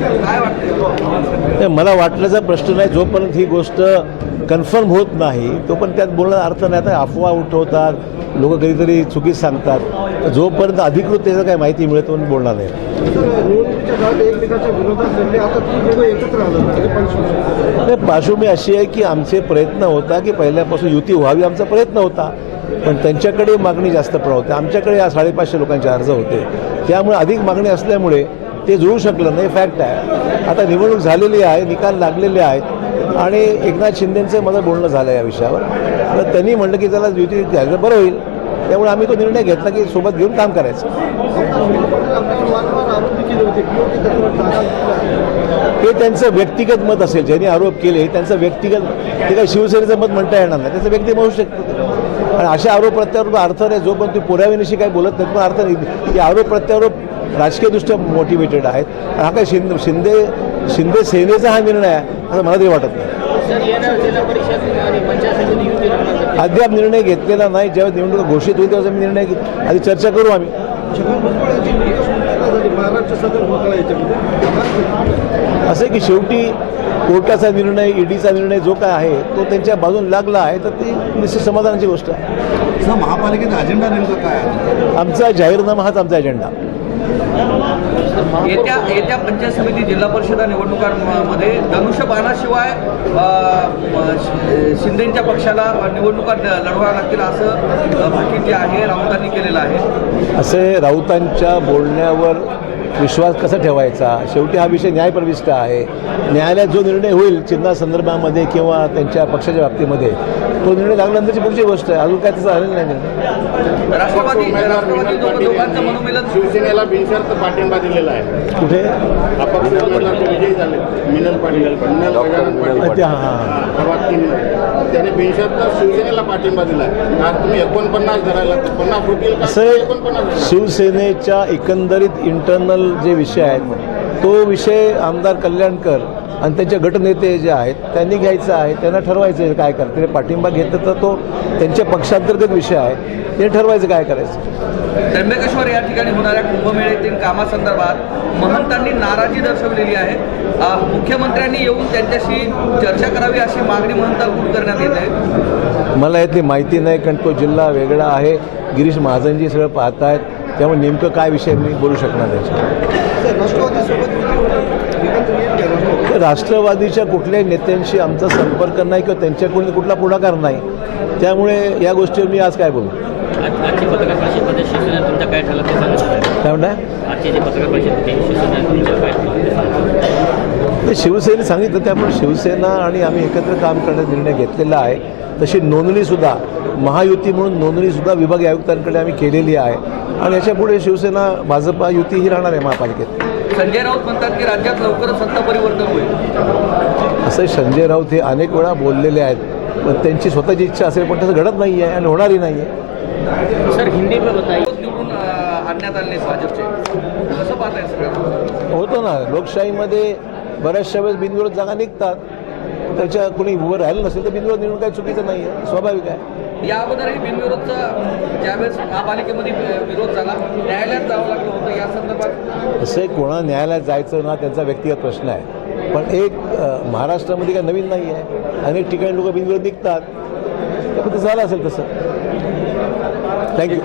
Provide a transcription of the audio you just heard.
नाही, मला वाटल्याचा प्रश्न नाही जोपर्यंत ही गोष्ट कन्फर्म होत नाही तोपर्यंत त्यात बोलण्याचा अर्थ नाही. आता अफवा उठवतात लोक कधीतरी चुकीच सांगतात. जोपर्यंत अधिकृत त्याचं काही माहिती मिळत म्हणून बोलणार नाही. नाही, पार्श्वभूमी अशी आहे की आमचे प्रयत्न होता की पहिल्यापासून युती व्हावी आमचा प्रयत्न होता. पण त्यांच्याकडे मागणी जास्त प्रमाणात होते आमच्याकडे या साडेपाचशे लोकांचे अर्ज होते. त्यामुळे अधिक मागणी असल्यामुळे ते जुळू शकलं नाही फॅक्ट आहे. आता निवडणूक झालेली आहे निकाल लागलेले आहेत. आणि एकनाथ शिंदेचं माझं बोलणं झालं या विषयावर. तर त्यांनी म्हटलं की त्याला युती झालं बरं होईल. त्यामुळे आम्ही तो निर्णय घेतला की सोबत घेऊन काम करायचं. हे त्यांचं व्यक्तिगत मत असेल ज्यांनी आरोप केले त्यांचं व्यक्तिगत ते काही शिवसेनेचं मत म्हणता येणार नाही. त्याचं व्यक्ती म्हणू शकतं. आणि अशा आरोप प्रत्यारोप अर्थ नाही जो पण पुराव्याविषयी काही बोलत नाही पण अर्थ नाही. की आरोप प्रत्यारोप राजकीयदृष्ट्या मोटिवेटेड आहेत. आणि हा काय शिंदे शिंदे शिंदे सेनेचा हा निर्णय आहे असं मला तरी वाटत नाही. अद्याप निर्णय घेतलेला नाही. जेव्हा निवडणूक घोषित होईल तेव्हा मी निर्णय आधी चर्चा करू आम्ही. असं आहे की शेवटी कोर्टाचा निर्णय ईडीचा निर्णय जो काय आहे तो त्यांच्या बाजून लागला आहे तर ती निश्चित समाधानाची गोष्ट आहे. महापालिकेचा अजेंडा नेमका काय आहे? आमचा जाहीरनामा हाच आमचा अजेंडा येत्या येत्या पंचायत समिती जिल्हा परिषद निवडणुकांमध्ये धनुष्यबाणाशिवाय अ, शिंदेच्या पक्षाला निवडणुका लढवाव्या लागतील असं भाकीत जे आहे राऊतांनी केलेलं आहे. असे राऊतांच्या बोलण्यावर विश्वास कसा ठेवायचा? शेवटी हा विषय न्यायप्रविष्ट आहे. न्यायालयात जो निर्णय होईल चिन्हासंदर्भामध्ये किंवा त्यांच्या पक्षाच्या बाबतीमध्ये तो निर्णय लागल्यानंतरची पुढची गोष्ट आहे. अजून काय त्याचं झालेलं नाही निर्णय राष्ट्रवादी राष्ट्रवादी दोघं- दोघांचं मनोमिलन शिवसेनेला बिनशर्त पाठिंबा दिलेला आहे. कुठे? अपक्ष उमेदवार ते विजयी झाले. मिनल पाटील मिनल गजानन पाटील अच्छा, प्रभाग तीनमध्ये त्याने बिनशर्त शिवसेनेला पाठिंबा दिला आज तुम्ही एकोणपन्नास धरायला पन्नास होतील एकोणपन्नास. शिवसेनेच्या एकंदरीत इंटरनल जे विषय आहेत तो विषय आमदार कल्याणकर आणि त्यांचे गटनेते जे आहेत त्यांनी घ्यायचा आहे त्यांना ठरवायचं आहे काय करते. पाठिंबा घेतलं तर तो त्यांच्या पक्षांतर्गत विषय आहे. ते ठरवायचं काय करायचं? त्र्यंबकेश्वर या ठिकाणी होणाऱ्या कुंभमेळ्यातील कामासंदर्भात महंतांनी नाराजी दर्शवलेली आहे. मुख्यमंत्र्यांनी येऊन त्यांच्याशी चर्चा करावी अशी मागणी महंतांकडून करण्यात येत आहे. मला यातली माहिती नाही कारण तो जिल्हा वेगळा आहे. गिरीश महाजनजी सगळं पाहत आहेत त्यामुळे नेमकं काय विषय मी बोलू शकणार राष्ट्रवादी? राष्ट्रवादीच्या कुठल्याही नेत्यांशी आमचा संपर्क नाही किंवा त्यांच्याकडून कुठला पुढाकार नाही. त्यामुळे या गोष्टीवर मी आज काय बोलू? काय म्हणताय? जी होती शिवसेना सांगितलं त्यामुळे शिवसेना आणि आम्ही एकत्र काम करण्याचा निर्णय घेतलेला आहे. तशी नोंदणीसुद्धा महायुती म्हणून नोंदणीसुद्धा विभागीय आयुक्तांकडे आम्ही केलेली आहे. आणि याच्यापुढे शिवसेना भाजपा युती ही राहणार आहे महापालिकेत. संजय राऊत म्हणतात की राज्यात लवकरच सत्ता परिवर्तन होईल. असं संजय राऊत हे अनेक वेळा बोललेले आहेत. पण त्यांची स्वतःची इच्छा असेल पण तसं घडत नाही आहे आणि होणारही नाही आहे सर हिंदी निवडून आणण्यात आले भाजपचे. कसं पाहताय सगळं? होतं ना लोकशाहीमध्ये बऱ्याचशा वेळेस बिनविरोध जागा निघतात. त्याच्या कुणी उभं राहिलं नसेल तर बिनविरोध निवडून काही चुकीचं नाही आहे स्वाभाविक आहे. या अगोदरही बिनविरोधचा ज्यावेळेस महापालिकेमध्ये विरोध झाला न्यायालयात जावं लागलं होतं. या संदर्भात असं कोणा न्यायालयात जायचं ना त्यांचा व्यक्तिगत प्रश्न आहे. पण एक महाराष्ट्रामध्ये काही नवीन नाही आहे अनेक ठिकाणी लोक बिनविरोध निघतात. झालं असेल तसं. थँक्यू